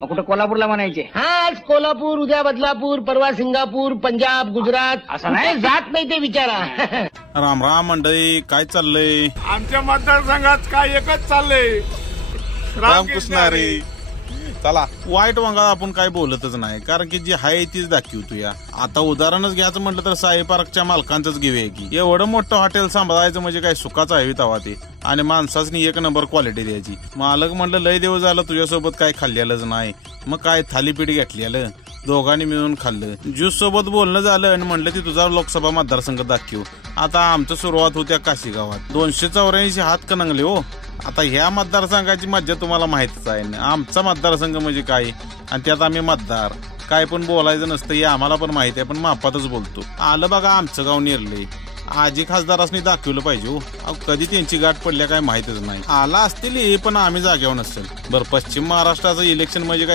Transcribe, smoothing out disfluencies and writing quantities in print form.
कुठं कोल्हापूरला म्हणायचे? हा, आज कोल्हापूर, उद्या बदलापूर, परवा सिंगापूर, पंजाब, गुजरात. असं नाही. कुठे जात नाही ते विचारा. राम राम मंडळी, काय चाललंय? आमच्या मतदारसंघात काय एकच चाललंय, रामकृष्ण हरी. चला, वाईट वंगाळ आपण काय बोलतच नाही, कारण की जी आहे तीच दाखवतो. या आता उदाहरणच घ्यायचं म्हटलं तर साई पार्कच्या मालकांचंच घेऊया की. एवढं मोठं हॉटेल सांभाळायचं म्हणजे काय सुखाचं आहे तवा ते, आणि माणसासनी एक नंबर क्वालिटी द्यायची. मालक म्हणलं लय दिवस झालं तुझ्यासोबत काय खाल्लेलंच नाही, मग काय थालीपीठ घेतलेलं, दोघांनी मिळून खाल्लं. ज्यूस सोबत बोलणं झालं आणि म्हणलं ती तुझा लोकसभा मतदारसंघ दाखव. आता आमचं सुरुवात होत्या काशी गावात 284 हात कणंगले हो. आता ह्या मतदारसंघाची मज्जा तुम्हाला माहितीच आहे. आमचा मतदारसंघ म्हणजे काय, आणि त्यात आम्ही मतदार. काय पण बोलायचं नसतं हे आम्हाला पण माहिती आहे, पण मापातच बोलतो. आलं बघा आमचं गाव नेरले. आजी खासदारांनी दाखवलं पाहिजे हो. कधी त्यांची गाठ पडल्या काय माहितच नाही. आला असतील पण आम्ही जाग्यावर नसेल. बरं, पश्चिम महाराष्ट्राचं इलेक्शन म्हणजे काय